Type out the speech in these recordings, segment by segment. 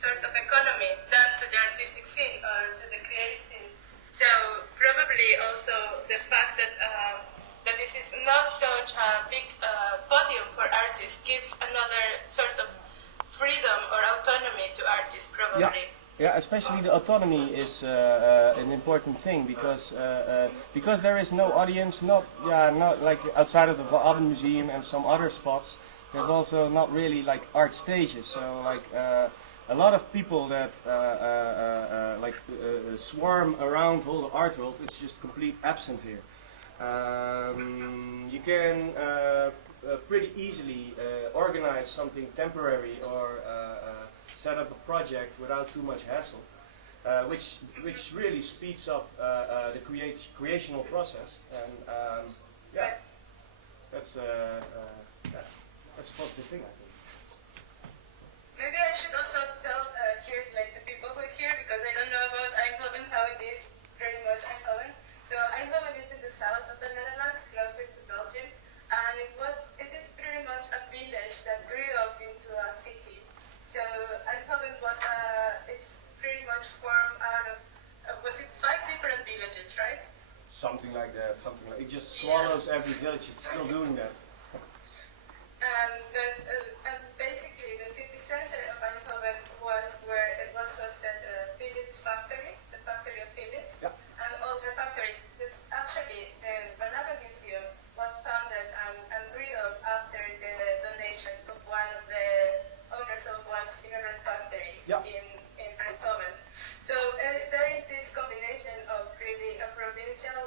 sort of economy than to the artistic scene or to the creative scene. So probably also the fact that that this is not such a big podium for artists gives another sort of freedom or autonomy to artists probably. Yeah, especially the autonomy is an important thing because there is no audience, not like outside of the Vermeulen Museum and some other spots. There's also not really like art stages, so like a lot of people that swarm around all the art world. It's just complete absent here. You can pretty easily organize something temporary or set up a project without too much hassle, which really speeds up the creational process. And that's a positive thing, I think. Maybe I should also tell here, like the people who is here, because I don't know about Eindhoven, how it is very much Eindhoven. So Eindhoven is in the south of the Netherlands, closer to Belgium, and it is pretty much a village that grew up into a city. So Eindhoven was it's pretty much formed out of was it 5 different villages, right? Something like that. It just swallows every village. It's still doing that. And basically the city center of Eindhoven was where it was hosted the Philips factory, the factory of Philips, and all the factories. This actually the Vermeulen Museum was founded and grew up after the donation of one of the owners of one cigarette factory in Eindhoven. So there is this combination of really a provincial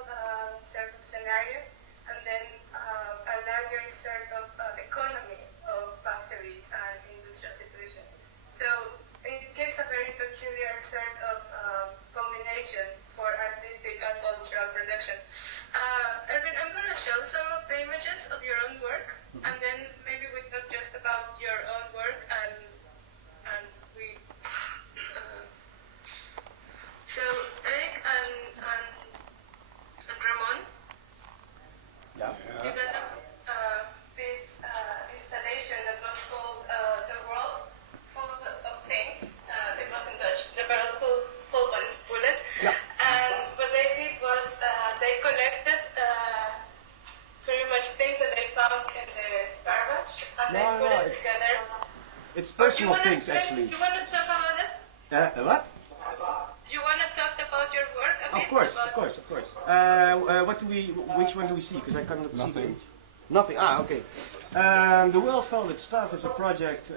sort of scenario and then a larger sort of economy of factories and industrial situation. So it gives a very peculiar sort of combination for artistic and cultural production. Erwin, I'm going to show some of the images of your own work, and then maybe we talk just about your own work and we. So Erik and Ramon developed this installation that was called The World Full of Things. It was in Dutch, The World Full of Bullet. And what they did was they collected pretty much things that they found in the garbage and they put it together. It's personal things actually. You want to talk about it? What? You want to talk about your work a bit? Of course. Which one do we see? Because I cannot see them. Nothing. Okay. The World Folded Stuff is a project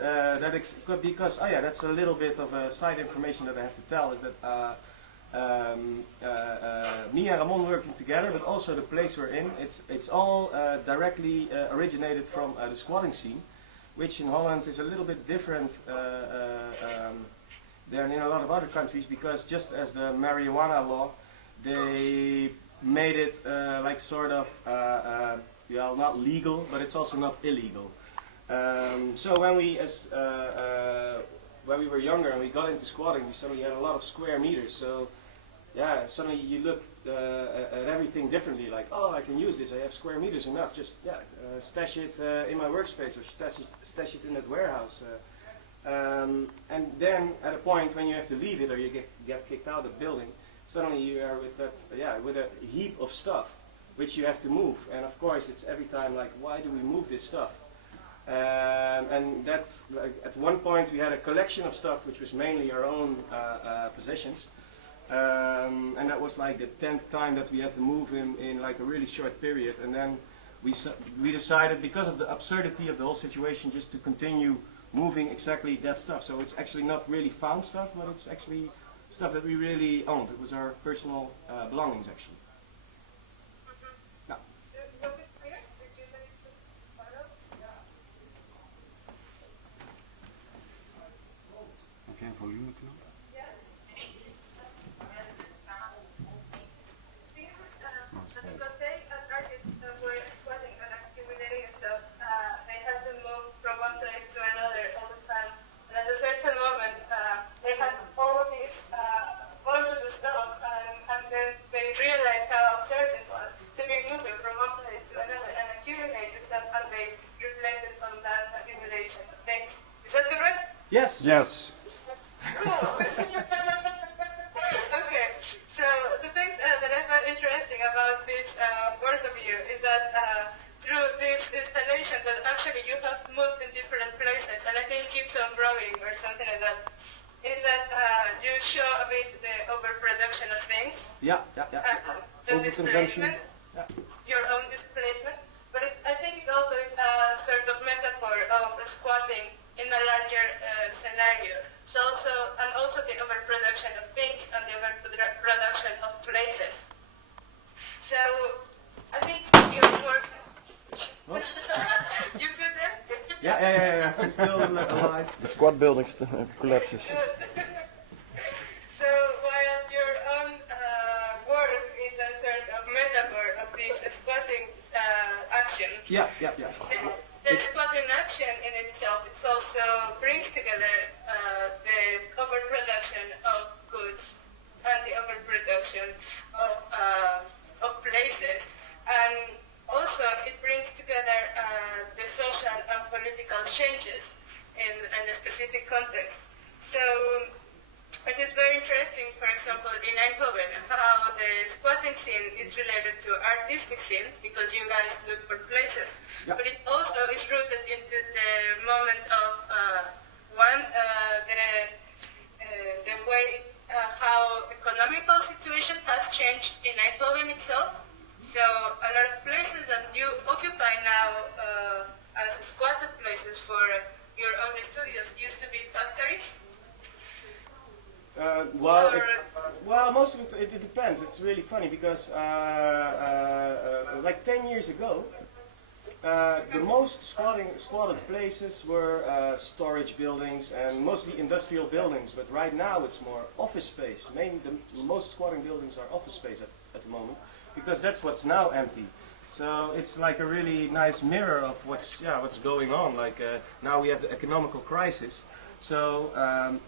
because that's a little bit of a side information that I have to tell is that me and Ramon working together, but also the place we're in. It's all directly originated from the squatting scene, which in Holland is a little bit different than in a lot of other countries, because just as the marijuana law, they made it like sort of not legal, but it's also not illegal. So when we were younger and we got into squatting, we suddenly had a lot of square meters. So suddenly you look at everything differently. Like, oh, I can use this. I have square meters enough. Just stash it in my workspace or stash it in that warehouse. And then at a point when you have to leave it or you get kicked out of the building, suddenly you are with a heap of stuff which you have to move. And of course it's every time like, why do we move this stuff? And that's like, at one point we had a collection of stuff which was mainly our own possessions. And that was like the 10th time that we had to move in like a really short period. And then we decided, because of the absurdity of the whole situation, just to continue moving exactly that stuff. So it's actually not really found stuff, but it's actually stuff that we really owned. It was our personal belongings actually. Was it clear? Did you like to follow? Okay, volume too. Because they, as artists, were squatting and accumulating Yes. Yes. Cool. Okay, so the things that I found interesting about this work of you is that through this installation that actually you have moved in different places, and I think keeps on growing or something like that, is that you show a bit the overproduction of things, Yeah. the Overconsumption. displacement, your own displacement, but I think it also is a sort of metaphor of squatting in a larger scenario. So also the overproduction of things and the overproduction of places. So I think your work. What? You good there? Yeah. I'm still alive. The squat building collapses. So while your own work is a sort of metaphor of this squatting action. Yeah. The squatting action in itself, it also brings together the overproduction of goods and the overproduction of places, and also it brings together the social and political changes in a specific context. So it is very interesting, for example, in Eindhoven, how the squatting scene is related to artistic scene, because you guys look for places, but it also is rooted into the moment of the way how economical situation has changed in Eindhoven itself. So a lot of places that you occupy now as squatted places for your own studios used to be factories. Well, most of it depends. It's really funny because like 10 years ago, the most squatted places were storage buildings and mostly industrial buildings. But right now it's more office space. Mainly the most squatting buildings are office space at the moment, because that's what's now empty. So it's like a really nice mirror of what's going on. Like now we have the economical crisis. So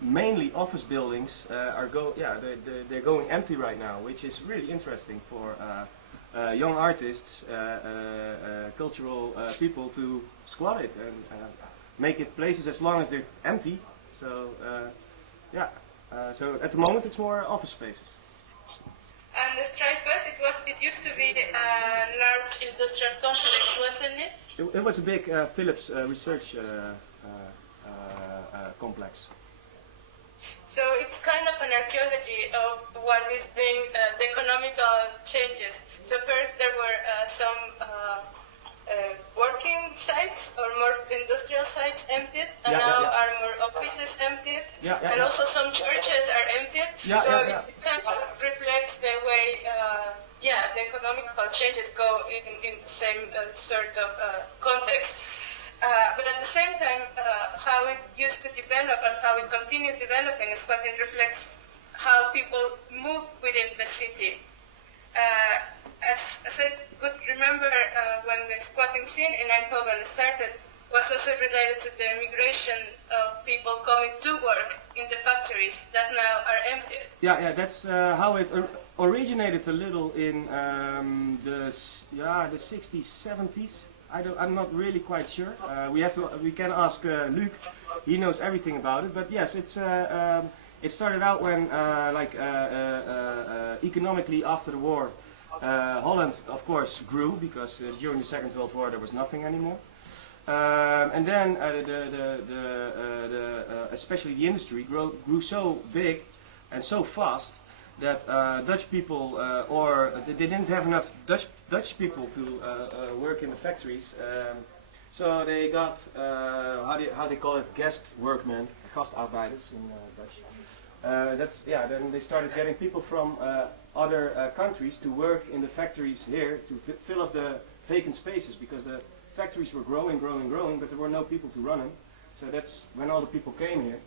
mainly office buildings they're going empty right now, which is really interesting for young artists, cultural people to squat it and make it places as long as they're empty. So so at the moment it's more office spaces. And the Artspace, it used to be a large industrial complex, wasn't it? It was a big Philips research complex. So it's kind of an archaeology of what is being the economical changes. So first there were some working sites or more industrial sites emptied, and now are more offices emptied, and also some churches are emptied. It kind of reflects the way the economical changes go in the same sort of context. But at the same time, how it used to develop and how it continues developing is what it reflects how people move within the city. As I could remember, when the squatting scene in Eindhoven started, was also related to the migration of people going to work in the factories that now are emptied. Yeah, that's how it originated a little in the 60s, 70s. I'm not really quite sure. We can ask Luc. He knows everything about it. But yes, it started out when economically after the war, Holland of course grew, because during the Second World War there was nothing anymore. And then especially the industry grew so big and so fast that Dutch people, or they didn't have enough Dutch people to work in the factories, so they got how they call it, guest workmen, gastarbeiders in Dutch. Then they started getting people from other countries to work in the factories here to fill up the vacant spaces, because the factories were growing, but there were no people to run them. So that's when all the people came here,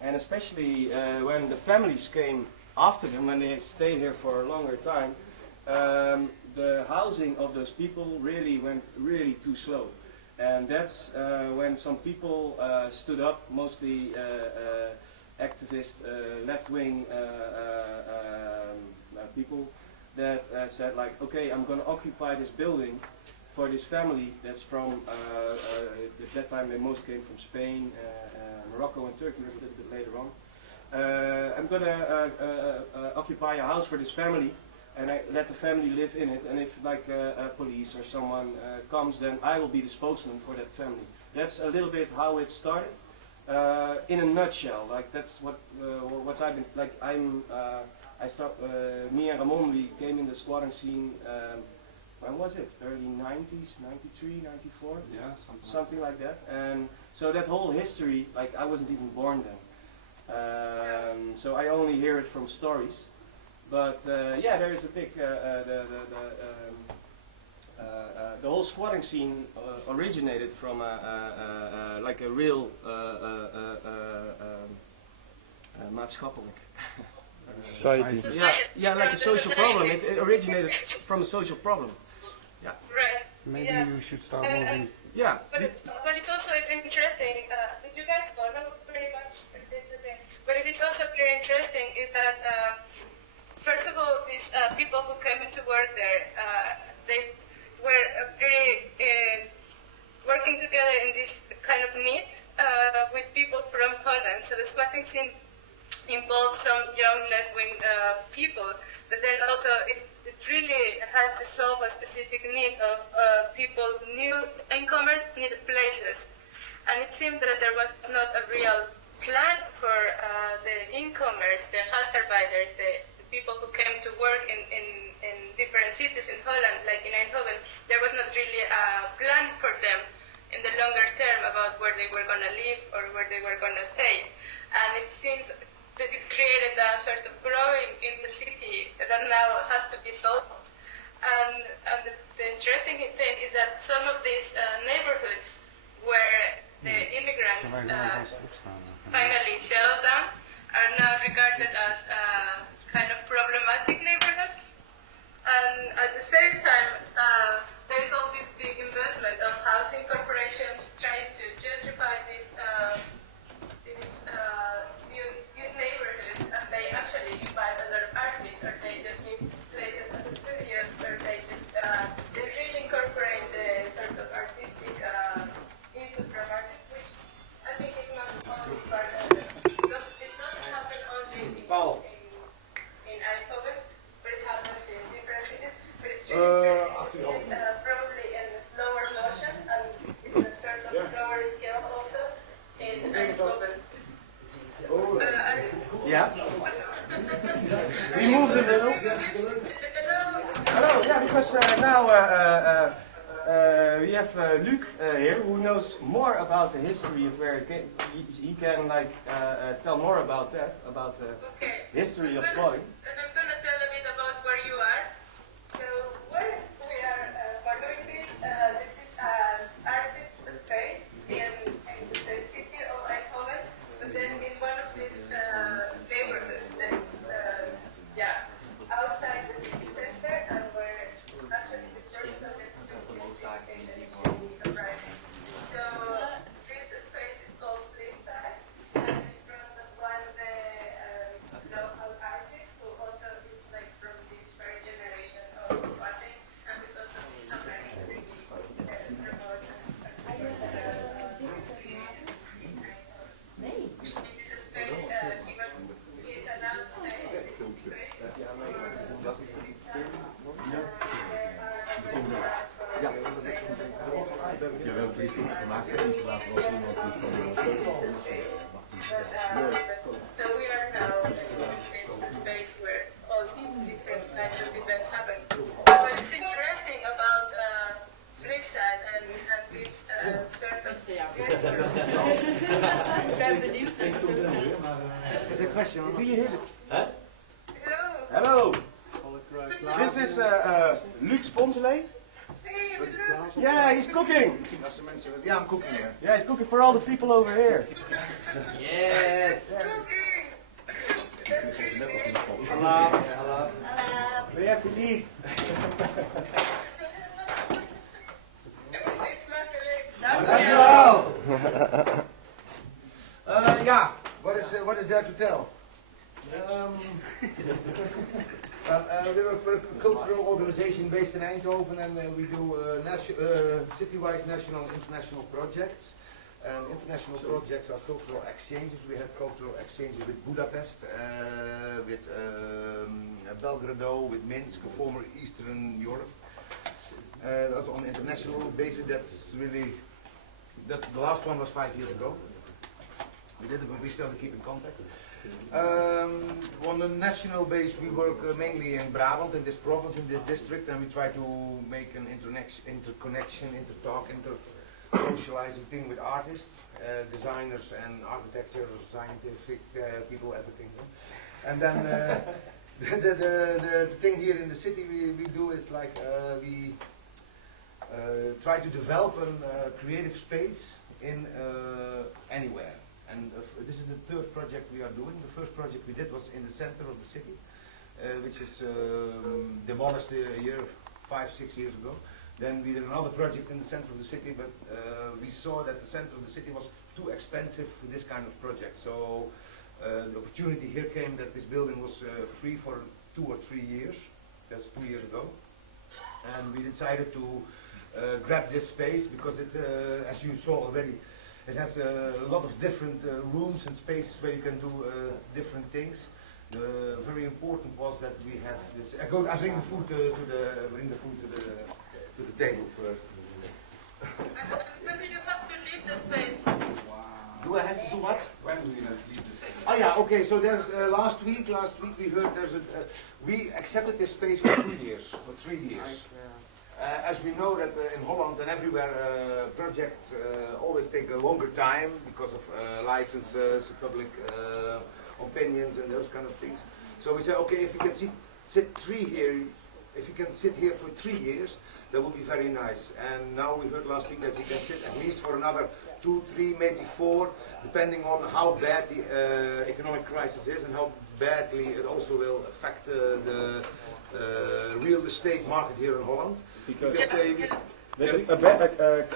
and especially when the families came after them, when they stayed here for a longer time, the housing of those people went really too slow. And that's when some people stood up, mostly activist, left-wing people, that said like, okay, I'm going to occupy this building for this family that's from, at that time they most came from Spain, Morocco and Turkey was a little bit later on. I'm gonna occupy a house for this family, and I let the family live in it. And if like police or someone comes, then I will be the spokesman for that family. That's a little bit how it started. In a nutshell, like that's what's I've been like. Me and Ramon, we came in the squatting scene. When was it? Early 90s, 93, 94? Yeah, something like that. And so that whole history, like I wasn't even born then. So I only hear it from stories. But yeah, there is a big, the whole squatting scene originated from like a real maatschappelijk. Society. Yeah, like a social problem. It originated from a social problem. Yeah. Right. Maybe Yeah. you should start moving. Yeah. But it's also is interesting. Did you guys follow very much? But it is also very interesting is that first of all, these people who came into work there, they were very working together in this kind of need with people from Holland. So the squatting scene involved some young left-wing people, but then also it really had to solve a specific need of people, new incomers, needed places. And it seemed that there was not a real plan for the incomers, the gastarbeiders, the people who came to work in different cities in Holland, like in Eindhoven. There was not really a plan for them in the longer term about where they were going to live or where they were going to stay. And it seems that it created a sort of growing in the city that now has to be solved. And the interesting thing is that some of these neighborhoods where the immigrants finally settled down are now regarded as kind of problematic neighborhoods. And at the same time, there is all this big investment of housing corporations trying to gentrify these neighborhoods, and they actually invite a lot of artists, or they just give places as a studio, or they just they really incorporate the sort of artistic input from artists, which I think is not only part of it, because it doesn't happen only in Eindhoven, but it happens in different cities. But it's really interesting to see it probably in a slower motion and in a sort of lower scale also in Eindhoven. Yeah. We moved a little. Hello. Yeah, because now we have Luc here, who knows more about the history of where it came. He can like tell more about that, about the history of squatting. And I'm going to tell a bit about where you are. So where we are following this, this is an artist space in the city of Eindhoven, but then in one of these neighborhoods that's outside the city center, and where actually the purpose of it is to arrive. So this space is called Flipside, and it's from one of the local artists who also is like from this first generation of squatting, and who's also somebody who really promotes Artspace. In this space, he is allowed to stay in this space. Ja, we hebben 3 films gemaakt en eentje laten wel zien wat die So we are now in this space where all different kinds of events happen. What is interesting about Flipside and this sort of Is a question? Do you hear it? Hello. Hello. This is Luc Sponselet. Hey, hello. Yeah, he's cooking. Ja, I'm cooking here. Yeah, he's cooking for all the people over here. Yes! Cooking. That's really good. Hello. We have to eat. It's not really. Dankjewel! Ja, what is there to tell? We're a cultural organization based in Eindhoven, and we do city-wise national and international projects. And international projects are cultural exchanges. We had cultural exchanges with Budapest, with Belgrado, with Minsk, former Eastern Europe. That's on an international basis. That's really, the last one was 5 years ago. We did it, but we still keep in contact. On a national base, we work mainly in Brabant, in this province, in this district, and we try to make an interconnection, intertalk, socializing thing with artists, designers, and architecture, scientific people, everything. And then the thing here in the city we do is like we try to develop a creative space in anywhere. And this is the third project we are doing. The first project we did was in the center of the city, which is demolished a year, 5-6 years ago. Then we did another project in the center of the city, but we saw that the center of the city was too expensive for this kind of project. So the opportunity here came that this building was free for 2 or 3 years. That's 2 years ago. And we decided to grab this space because it, as you saw already, it has a lot of different rooms and spaces where you can do different things. Very important was that we have this. I bring the food to the table first. When do you have to leave the space? Do I have to do what? When do you have to leave this? Oh yeah, okay. So there's last week we heard there's we accepted this space for 3 years. For 3 years. As we know that in Holland and everywhere projects always take a longer time because of licenses, public opinions and those kind of things. So we said, okay, if you can if you can sit here for 3 years, that would be very nice. And now we heard last week that we can sit at least for another 2, 3, maybe 4, depending on how bad the economic crisis is and how badly it also will affect the real estate market here in Holland. Because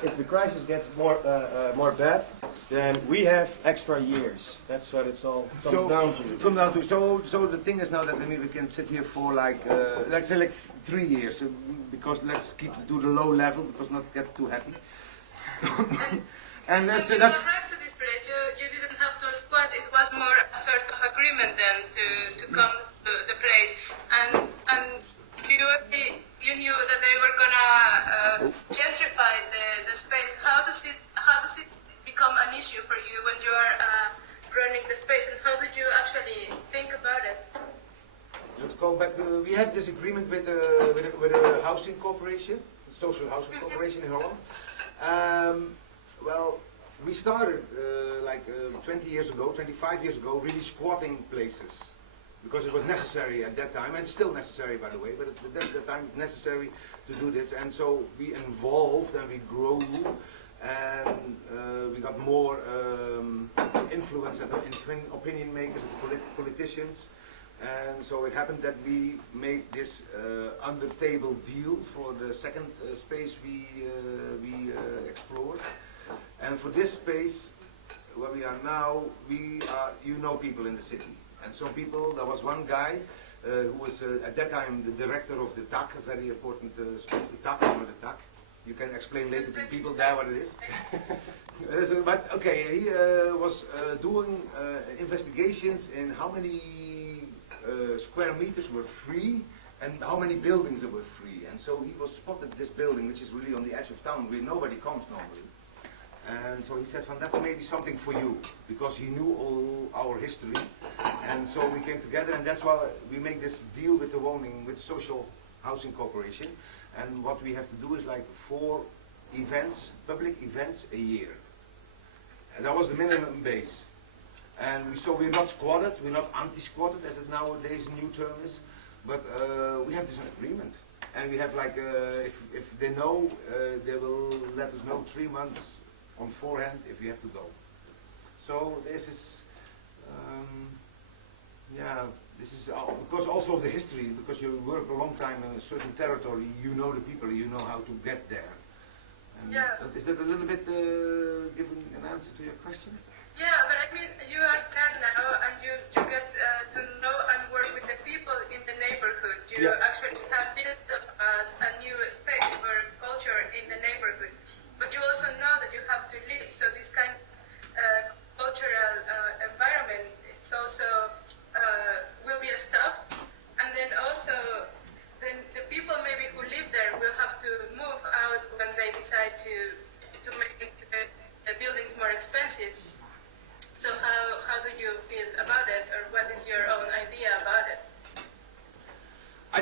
if the crisis gets more bad, then we have extra years. That's what it's all comes down to. So the thing is now that maybe we can sit here for like let's say like 3 years, because let's keep it to the low level because not get too happy. And that's when you arrived to this place, you didn't have to squat. It was more a sort of agreement then to come to the place, and you knew that they were gonna gentrify the space. How does it become an issue for you when you are running the space, and how did you actually think about it? Let's go back. We have this agreement with a housing corporation, social housing corporation in Holland. Well, we started like 20 years ago, 25 years ago, really squatting places. Because it was necessary at that time, and it's still necessary by the way, but at that time it's necessary to do this, and so we evolved and we grew, and we got more influence and opinion makers and politicians, and so it happened that we made this under table deal for the second space we explored, and for this space where we are now, you know people in the city. And some people, there was one guy who was at that time the director of the TAC, a very important space, the TAC, or the TAC. You can explain later to the people there what it is. But okay, he was doing investigations in how many square meters were free and how many buildings were free. And so he was spotted this building, which is really on the edge of town, where nobody comes normally. And so he said, that's maybe something for you, because he knew all our history. And so we came together, and that's why we make this deal with the social housing corporation. And what we have to do is like 4 events, public events a year. And that was the minimum base. And we're not squatted, we're not anti-squatted, as it nowadays new term is, but we have this agreement. And we have like, if they know, they will let us know 3 months on forehand if you have to go. So this is, this is because also of the history, because you work a long time in a certain territory, you know the people, you know how to get there. And is that a little bit giving an answer to your question? Yeah, but I mean, you are there now, and you get to know and work with the people in the neighborhood. You actually have built a new space for culture in the neighborhood. But you also know that you have to live, so this kind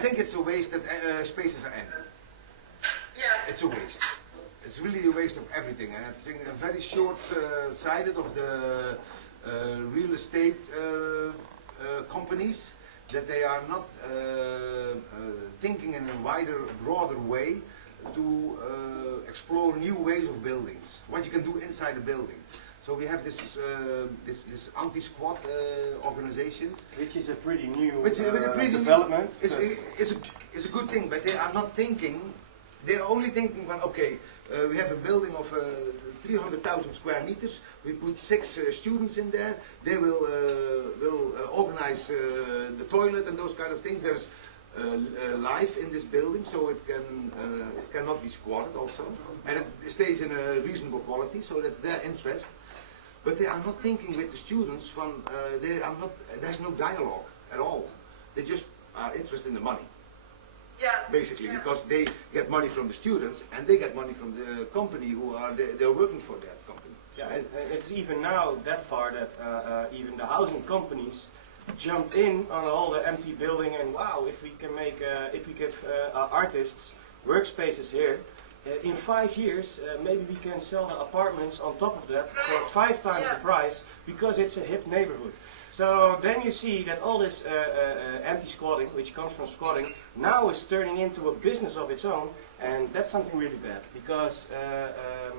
think it's a waste that spaces are empty. Yeah. It's a waste. It's really a waste of everything, and I think very short-sighted of the real estate companies, that they are not thinking in a wider, broader way to explore new ways of buildings, what you can do inside a building. So we have this anti-squat organizations, Which is a pretty new development. because- It's a good thing, but they are not thinking. They are only thinking van, okay, we have a building of 300,000 square meters. We put 6 students in there. They will organize the toilet and those kind of things. There's life in this building, so it cannot be squatted also, and it stays in a reasonable quality. So that's their interest. But they are not thinking with the students. There's no dialogue at all. They just are interested in the money. Yeah. Basically, Yeah. because they get money from the students and they get money from the company they're working for that company. Yeah, and it's even now that far that even the housing companies jump in on all the empty building, and wow, if we give artists workspaces here, in 5 years maybe we can sell the apartments on top of that for 5 times the price, because it's a hip neighborhood. So then you see that all this anti-squatting, which comes from squatting, now is turning into a business of its own, and that's something really bad, because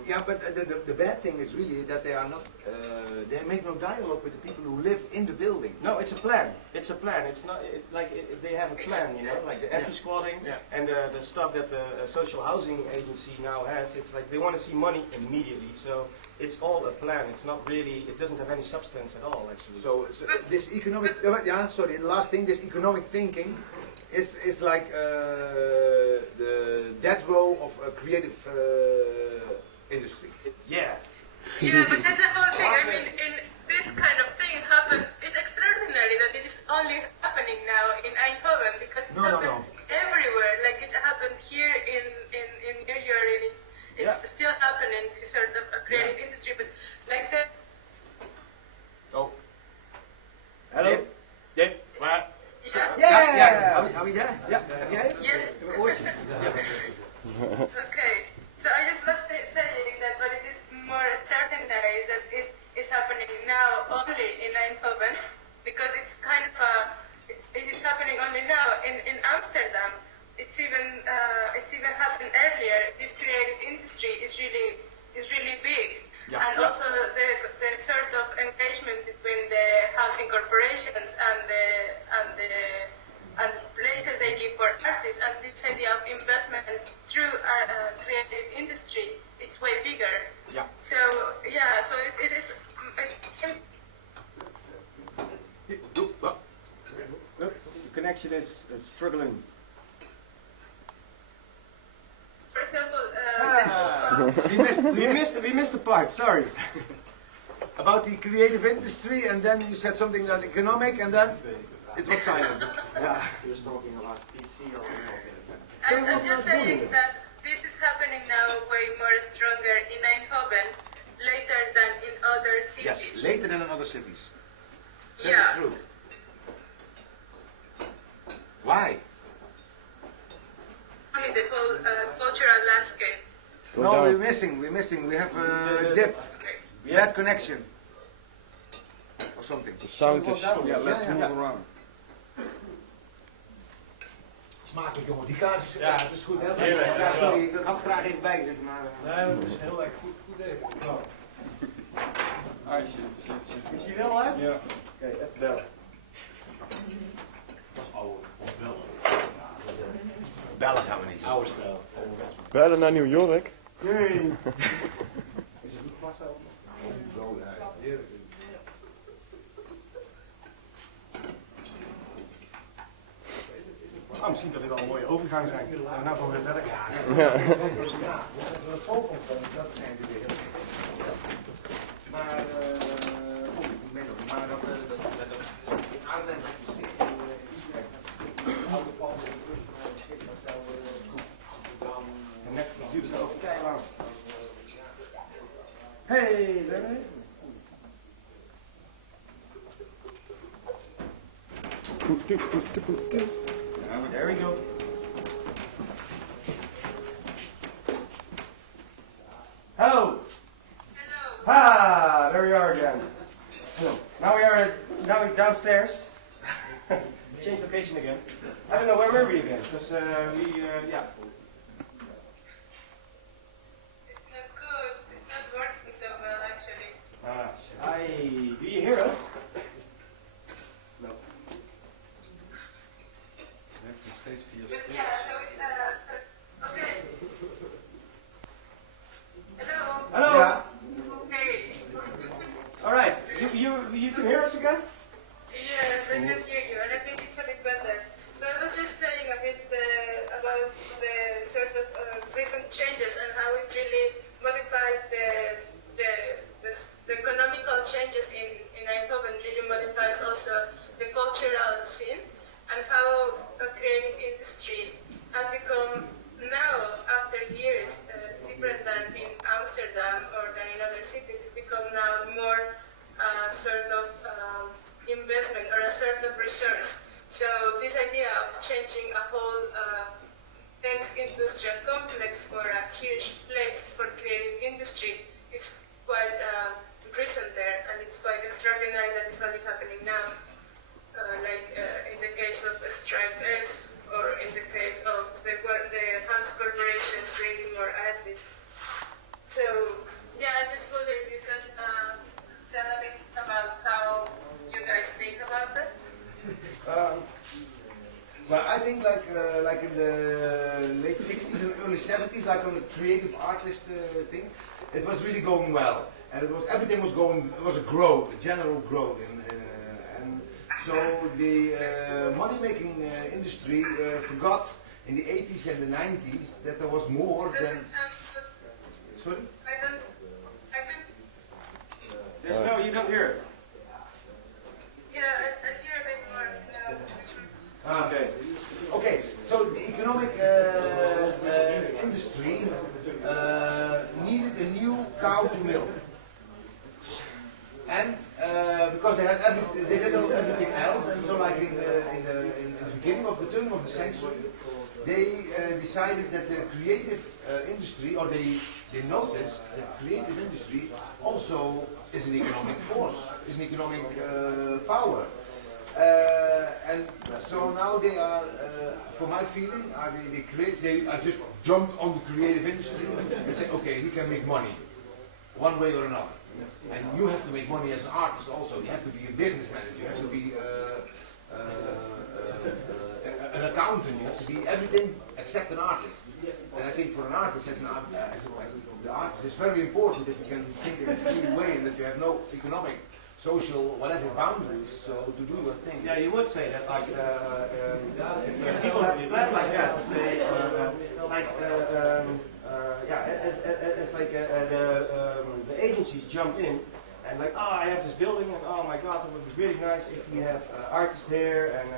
Yeah, but the bad thing is really that they are not. They make no dialogue with the people who live in the building. no, it's a plan. It's a plan. It's not they have a plan, you know, like the anti-squatting and the stuff that the social housing agency now has. It's like they want to see money immediately. So it's all a plan. It's not really. It doesn't have any substance at all, actually. So this economic. The last thing. This economic thinking is like the death row of a creative industry. Yeah. Yeah, but that's the whole thing. I mean, in this kind of thing happen. It's extraordinary that it is only happening now in Eindhoven, because it happened everywhere. Like it happened here in New York. It's still happening. This sort of a creative industry, but like that. Oh. Hello. Dip. Yeah. Are we there? Yeah. Yes. Okay. So I just must say that what it is more extraordinary is that it is happening now only in Eindhoven, because it's kind of it is happening only now in Amsterdam. It's even happened earlier. This creative industry is really big, and also the sort of engagement between the housing corporations and the places they give for artists, and this idea of investment through creative industry, it's way bigger. Yeah. So it is. It seems. The connection is struggling. For example, We We missed the part. Sorry. about the creative industry, and then you said something about economic, and then it was silent. Yeah. I'm just saying that this is happening now way more stronger in Eindhoven later than in other cities. Yes, later than in other cities. That Yeah. is true. Why? Only the whole cultural landscape. No, we're missing. We have a dip, Okay. bad connection, or something. The sound is... Yeah, let's move around. Smakelijk jongen, die kaas is, Ja, het is goed hè? heerlijk, Ja, sorry, ik had er graag even bij gezet, maar... Nee, dat is heel erg goed even. Ah, shit. Is hij wel uit? Ja. Oké, even bellen. Dat is oude, of bellen. Bellen gaan we niet. Oude stijl. Bellen naar New York. Nee. Is het goed pasta ook? Zo, ja, heerlijk. Ah, misschien dat dit al een mooie overgang zijn. Nou gaan we weer verder. Maar, maar dat in Arnhem oude panden in En net duurt het over keihard. Hey, daar ben je. Ja, There we go. Hello. Hello. Ah, there we are again. Hello. Now we're downstairs. Change location again. I don't know where were we again, because yeah. It's not good. It's not working so well, actually. Do you hear us? No. But yeah, so it's okay. Hello. Hello. Yeah. Okay. All right. You can hear us again? Yes, I can hear you, and I think it's a bit better. So I was just saying a bit about the sort of recent changes and how it really modified the economical changes in Eindhoven really modifies also the cultural scene and how the creative industry has become now, after years, different than in Amsterdam or than in other cities. It's become now more sort of investment or a sort of resource. So this idea of changing a whole thanks industrial complex for a huge place for creative industry is quite recent there, and it's quite extraordinary that it's only happening now. In the case of Artspace, or in the case of the Hans corporations creating more artists. So yeah, I just wonder if you can tell a bit about how you guys think about that. Well, I think like in the late 60s and early 70s, like on the creative artist thing, it was really going well, and everything was going. It was a growth, a general growth, and so the money-making industry forgot in the 80s and the 90s that there was more than. Doesn't sound good. Sorry. I don't. There's no, you don't hear it. Yeah, I hear a bit more now. Okay. Okay, so the economic industry needed a new cow to milk, and because they had they did everything else, and so like in the beginning of the turn of the century, they decided that the creative industry, or they noticed that creative industry also is an economic force, is an economic power. And so now they are, for my feeling, they are just jumped on the creative industry and say, okay, we can make money, one way or another. And you have to make money as an artist also. You have to be a business manager, you have to be an accountant, you have to be everything except an artist. And I think for an artist, as the artist, it's very important that you can think in a free way and that you have no economic, social, whatever boundaries, so to do your thing. Yeah, you would say that, like, if people have a plan like that, they, it's like the agencies jump in and like, oh, I have this building, and oh my God, it would be really nice if we have artists here, and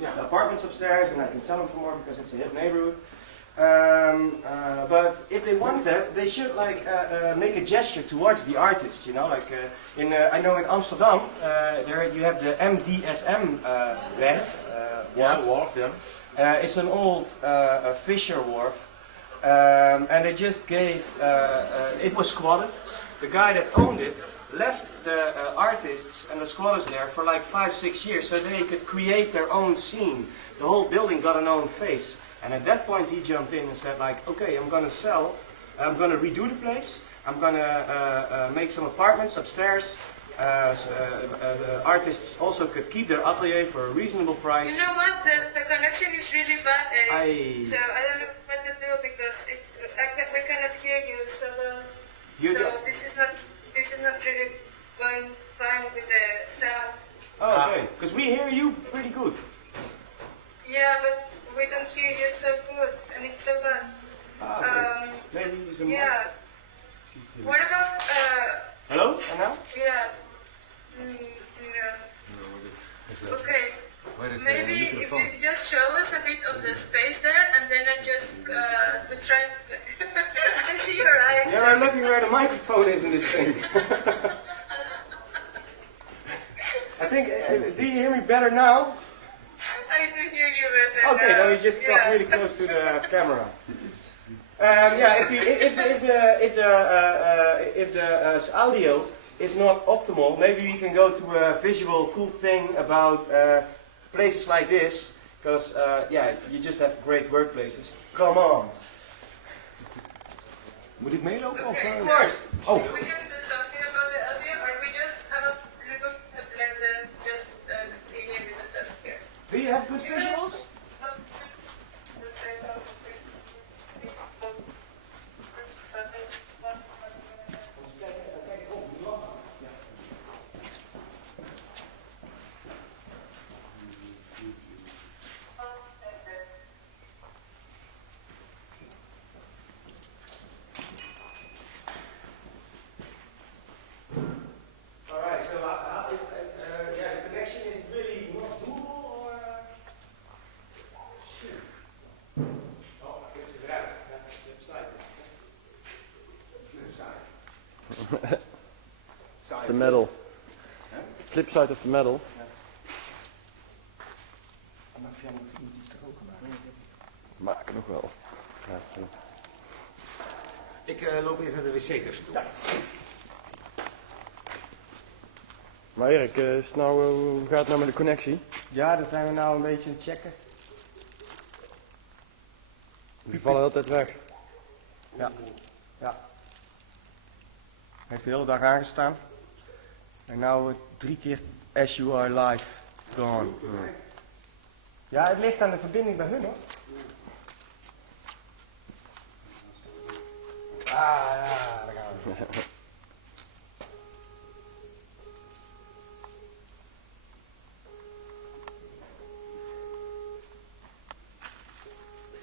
the apartments upstairs, and I can sell them for more because it's a hip neighborhood. But if they want that, they should like make a gesture towards the artist, you know, like I know in Amsterdam, there you have the MDSM wharf. It's an old fisher wharf, and they just gave, it was squatted. The guy that owned it left the artists and the squatters there for like 5-6 years so they could create their own scene. The whole building got an own face. And at that point he jumped in and said like, okay, I'm going to redo the place, I'm going to make some apartments upstairs. Artists also could keep their atelier for a reasonable price. You know what, the connection is really bad, Erik. So I don't know what to do because we cannot hear you, so this is not really going fine with the sound. Oh, okay, because we hear you pretty good. Yeah, but we don't hear you so good, and it's so bad. Okay. Maybe use a mic. Yeah. What about, Hello? And now? yeah. No. Okay. Maybe if you just show us a bit of the space there, and then we try. I see your eyes. Yeah, I'm looking where the microphone is in this thing. I think, do you hear me better now? I do hear you better. Okay, now. then we just talk really close to the camera. Yeah, if the audio is not optimal, maybe we can go to a visual cool thing about places like this, because yeah, you just have great workplaces. Come on. Moet ik meelopen of? Okay, Of so course. Oh, we can do something about the audio, or we just have a little and then just continue with the test here. do you have good visuals? Alright, so yeah, the connection is really not Google or shoot. Oh, I get it out. Flipside. Flipside. The medal. Flip side of the medal. Mag jij niet iets te roken maken? Maak nog wel. Ja, zo. Ik loop even naar de wc tussendoor. Ja. Maar Erik, hoe gaat het nou met de connectie? Ja, daar zijn we nou een beetje aan het checken. Die vallen altijd weg. Ja. Heeft de hele dag aangestaan. En nou 3 keer as you are live gone. Ja, het ligt aan de verbinding bij hun hoor. Ah, ja, daar gaan we.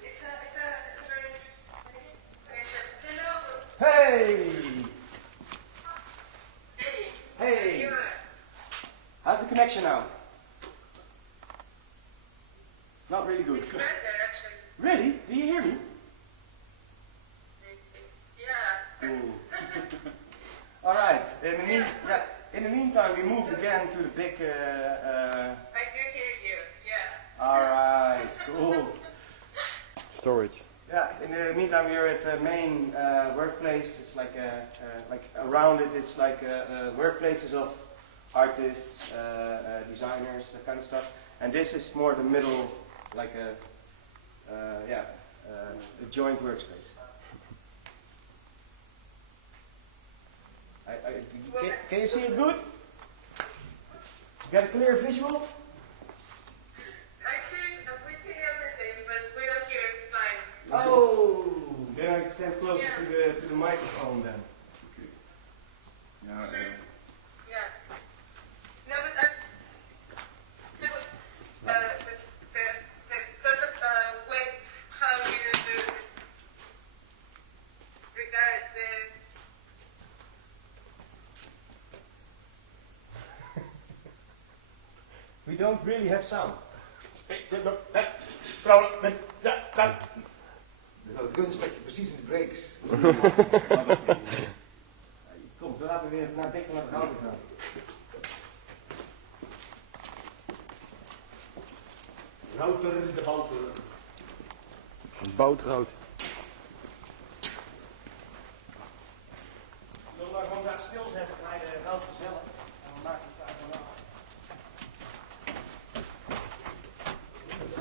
It's a very interesting. Hello. Hey! Hey. Hey! You are. How's the connection now? Not really good. It's better actually. Really? Do you hear me? Yeah. Cool. Alright, in the meantime we moved again to the big I do hear you. Yeah. alright, cool. Storage. Yeah, in the meantime we are at the main workplace. It's like around it it's like workplaces of artists, designers, that kind of stuff. And this is more the middle, like a joint workspace. Can you see it good? You got a clear visual? We see everything, but we don't hear it fine. Oh, then I stand closer to the microphone then. Ja, Yeah. No, but the sort of way how you do regard the. We don't really have sound. Het is wel gunst dat je precies in de breaks. Kom, dan laten we weer dichter naar de hout gaan. Router de boter. Een boutrood. Zullen we gewoon daar stilzetten bij de hout zelf? En we maken het daar gewoon af.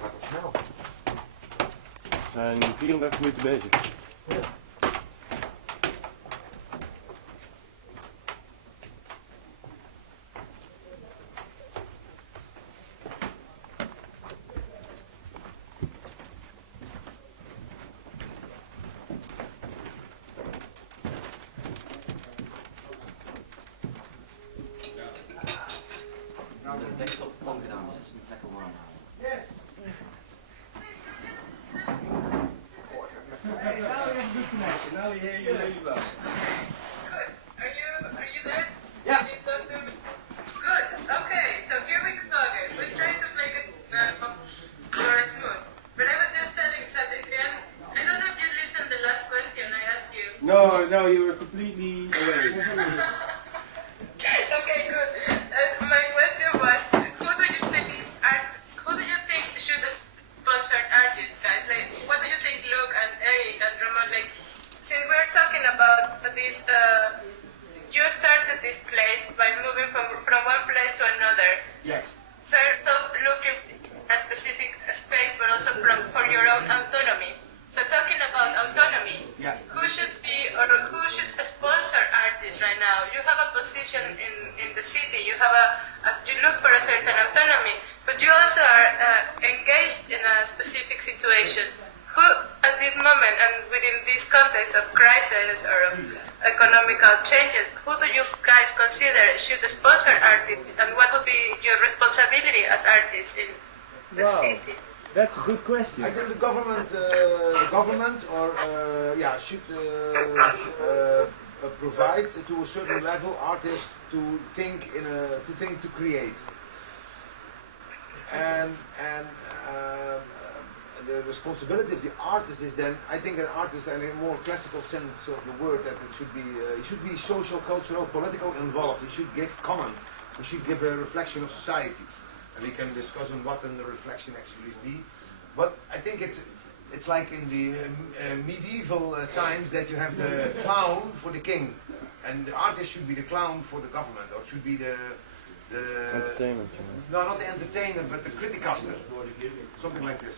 Gaat het snel? We zijn 34 minuten bezig. Nou, de deksel op de plank gedaan, dus het is nog lekker warm. Yes! Hey, now we have a good now. You have a position in the city. You have you look for a certain autonomy, but you also are engaged in a specific situation. Who, at this moment and within this context of crisis or of economical changes, who do you guys consider should sponsor artists, and what would be your responsibility as artists in the Wow. city? That's a good question. I think the government should provide to a certain level artists to think to create, and the responsibility of the artist is then, I think, an artist in a more classical sense of the word, that it should be he should be social, cultural, political involved. He should give comment. He should give a reflection of society, and we can discuss on what then the reflection actually be. But I think it's like in the medieval times that you have the clown for the king, and the artist should be the clown for the government, or should be the Entertainment. no, not the entertainer, but the criticaster, something like this.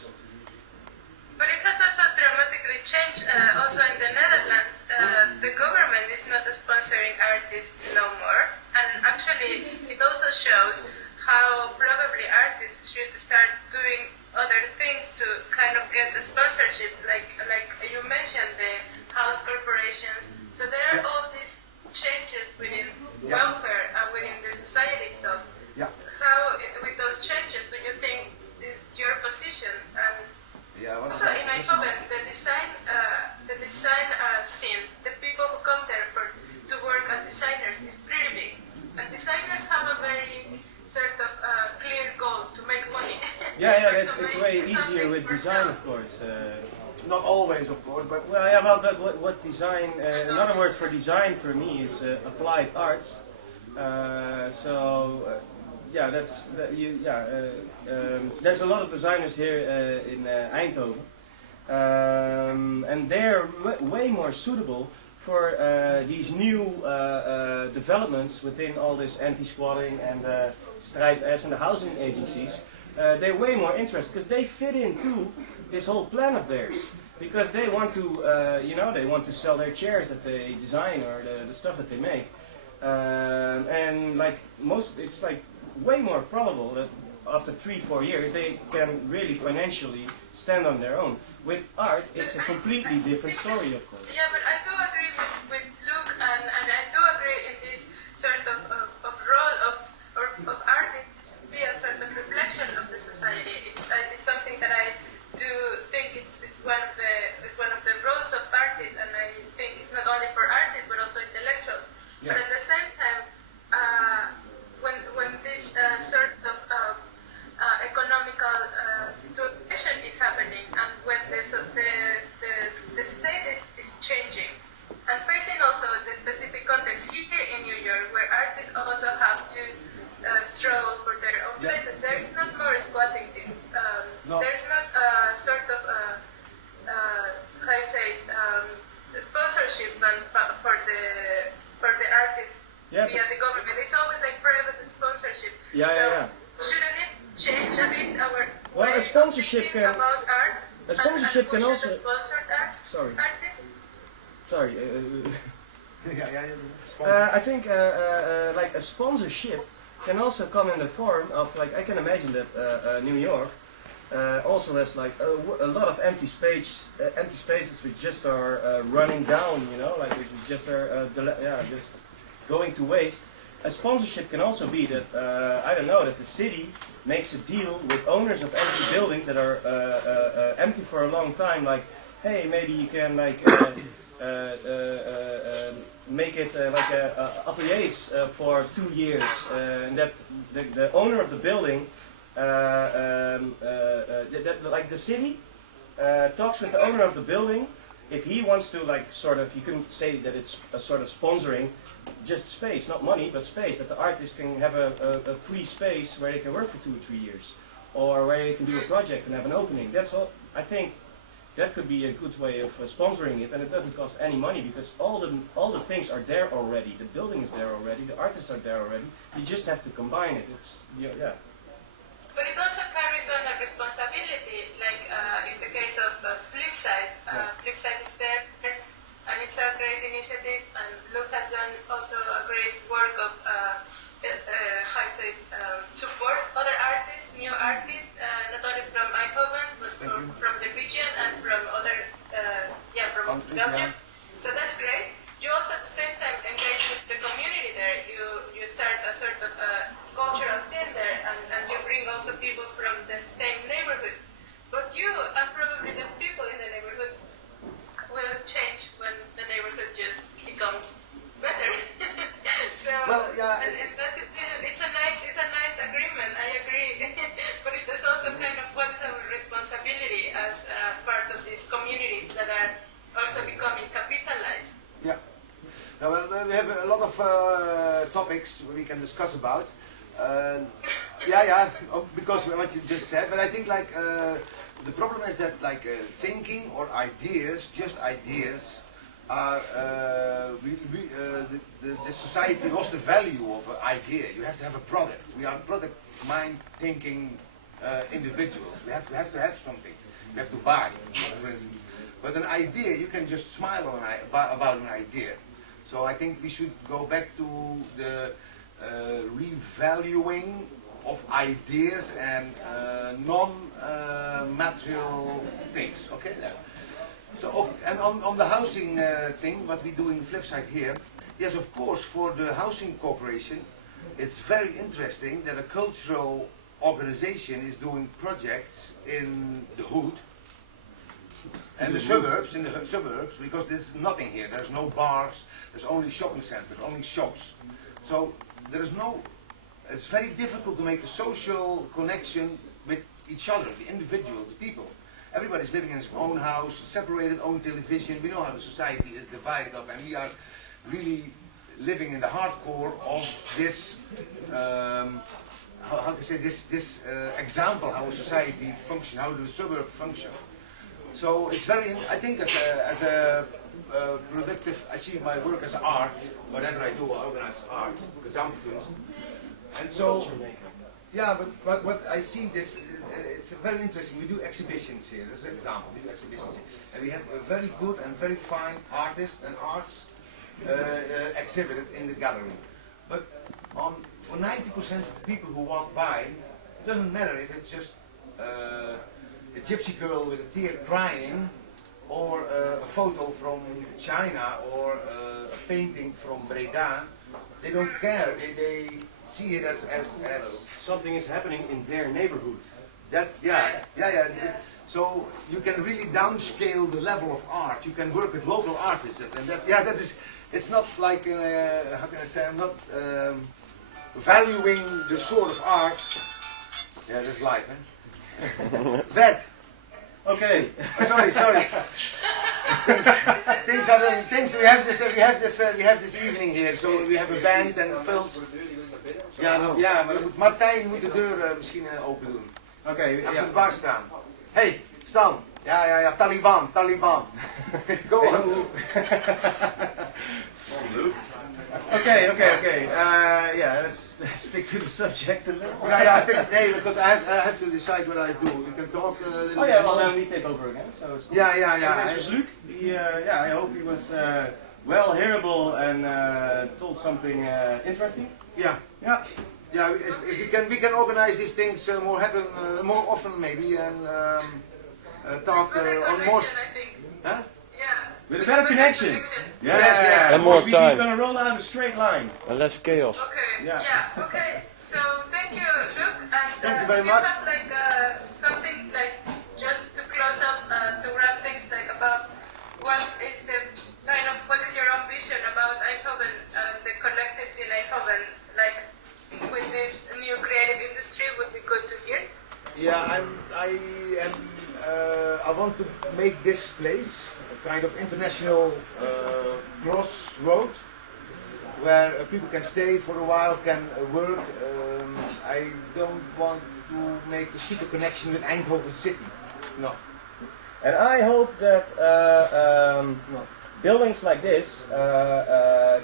But it has also dramatically changed. Also in the Netherlands, the government is not sponsoring artists no more, and actually it also shows how probably artists should start doing other things to kind of get the sponsorship, like you mentioned, the house corporations. So there are all these changes within welfare and within the society itself. Yeah. How, with those changes, do you think is your position? And also in Eindhoven, the design scene, the people who come there to work as designers is pretty big, and designers have a very sort of clear goal to make money. It's way easier with design, of course. Not always, of course, but Well, yeah, well, but what design? Another word for design for me is applied arts. There's a lot of designers here in Eindhoven, and they're way more suitable for these new developments within all this anti-squatting and strijd-S and the housing agencies. They're way more interested because they fit into this whole plan of theirs. Because they want to, they want to sell their chairs that they design or the stuff that they make. And like it's like way more probable that after 3-4 years they can really financially stand on their own. With art, it's a completely different story, of course. Yeah, but I do agree with Luke, and I do agree in this sort of role of artists be a sort of reflection of the society. It's something that I do think it's one of the roles of artists, and I think it's not only for artists but also intellectuals. Yeah. But at the same time, when this sort of economical situation is happening, and when the state is changing, and facing also the specific context here in New York, where artists also have to struggle for their own places, there is not more squatting scene. No. There's not sort of how you say sponsorship for the artists via the government. It's always like private sponsorship. Shouldn't it change a bit our way a sponsorship of thinking about art? a sponsorship and can also. sponsored artists? Sorry. I think like a sponsorship can also come in the form of, like, I can imagine that New York also has like a lot of empty spaces which just are running down, like which just are just going to waste. A sponsorship can also be that that the city makes a deal with owners of empty buildings that are empty for a long time. Like, hey, maybe you can like make it like ateliers for 2 years, and that the owner of the building, like the city, talks with the owner of the building. If he wants to, like, sort of, you can say that it's a sort of sponsoring, just space, not money, but space, that the artist can have a free space where they can work for 2 or 3 years, or where they can do a project and have an opening. That's all. I think that could be a good way of sponsoring it, and it doesn't cost any money because all the things are there already. The building is there already. The artists are there already. You just have to combine it. It's But it also carries on a responsibility, like in the case of Flipside. Flipside is there and it's a great initiative. And Luke has done also a great work of support other artists, new artists, not only from Eindhoven, but from the region and from other, from Belgium. So that's great. You also at the same time engage with the community there. You start a sort of cultural scene there, and you bring also people from the same neighborhood. But you and probably the people in the neighborhood will change when the neighborhood just becomes better. So Well, yeah, and that's it. It's a nice agreement. I agree. But it is also kind of what is our responsibility as part of these communities that are also becoming capitalized. Yeah. Now, well, we have a lot of topics we can discuss about. Because what you just said. But I think like the problem is that like thinking or ideas, just ideas, are the society lost the value of an idea. You have to have a product. We are product mind thinking individuals. We have to have something. We have to buy, for instance. But an idea, you can just smile on about an idea. So I think we should go back to the revaluing of ideas and non-material things. Okay. So and on the housing thing, what we do in Flipside here, yes, of course, for the housing corporation, it's very interesting that a cultural organization is doing projects in the hood and the suburbs, because there's nothing here. There's no bars, there's only shopping centers, only shops. So it's very difficult to make a social connection with each other, the individual, the people. Everybody's living in his own house, separated, own television. We know how the society is divided up, and we are really living in the hardcore of this, how to say, this example, how a society functions, how the suburb function. So it's very, I think as a productive, I see my work as art, whatever I do, I organize art, Gesamtkunst. And so, yeah, but what I see this, it's very interesting. We do exhibitions here, as an example, we do exhibitions here. And we have a very good and very fine artists and arts exhibited in the gallery. But for 90% of the people who walk by, it doesn't matter if it's just a gypsy girl with a tear crying, or a photo from China, or a painting from Breda. They don't care. They see it as something is happening in their neighborhood. So you can really downscale the level of art. You can work with local artists, and that is. It's not like how can I say? I'm not valuing the sort of art. Yeah, that's life, eh? That. Okay. Sorry. things. We have this evening here. So we have a band and films. Ja, maar dan moet Martijn de deur misschien open doen. Oké. Achter de bar staan. Hey, Stan. Ja, Taliban. Go on. Okay. Let's stick to the subject a little. Nee, because I have to decide what I do. You can talk a little bit. Well then we take over again. So it's cool. Yeah. This was Luc. I hope he was well hearable and told something interesting. Yeah. If we can organize these things more often maybe, and talk on more. Huh? With a better connection. Yes. And more time. We're gonna roll out a straight line. And less chaos. Okay. Okay. So thank you, Luke. And Thank you very much. Have like something like just to close up, to wrap things like about what is your own vision about Eindhoven, the collectives in Eindhoven, like with this new creative industry, would be good to hear. Yeah, I want to make this place a kind of international crossroad where people can stay for a while, can work. I don't want to make a super connection with Eindhoven city. No. And I hope that buildings like this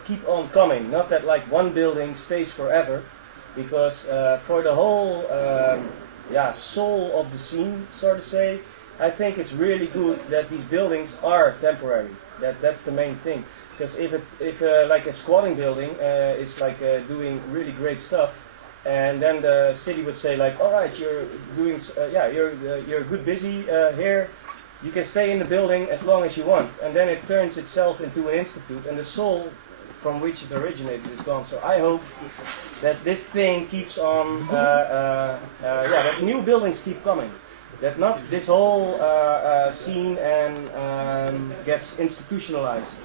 keep on coming. Not that like one building stays forever, because for the whole soul of the scene, so to say, I think it's really good that these buildings are temporary. That's the main thing. Because if like a squatting building is like doing really great stuff, and then the city would say like, all right, you're doing you're good busy here. You can stay in the building as long as you want, and then it turns itself into an institute, and the soul from which it originated is gone. So I hope that this thing keeps on, that new buildings keep coming, that not this whole scene and gets institutionalized.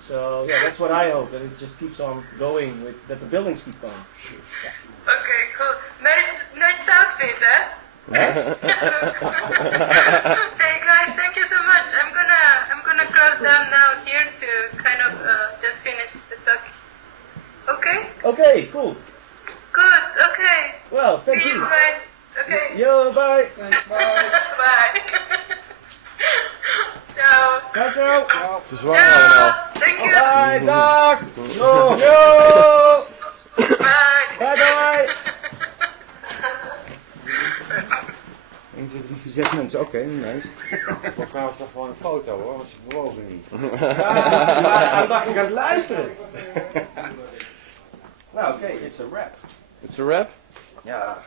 So yeah, that's what I hope, that it just keeps on going, that the buildings keep going. Okay, cool. Nice outfit, eh? Hey guys, thank you so much. I'm gonna close down now here to kind of just finish the talk. Okay? Okay, cool. Good. Okay. Well, thank See you. Bye. Okay. Yo, bye. Thanks. Bye. Bye. Ciao. Ciao, ciao. Ze zwaaien allemaal. Thank you. Bye, dag. Yo. Yo. Bye. Bye, bye. 1, 2, 3, 4, 6 mensen, oké, nice. Volgens mij was dat gewoon een foto hoor, want ze bewogen niet. Ja, dacht ik aan het luisteren. Nou, oké, it's a wrap. It's a wrap? Ja.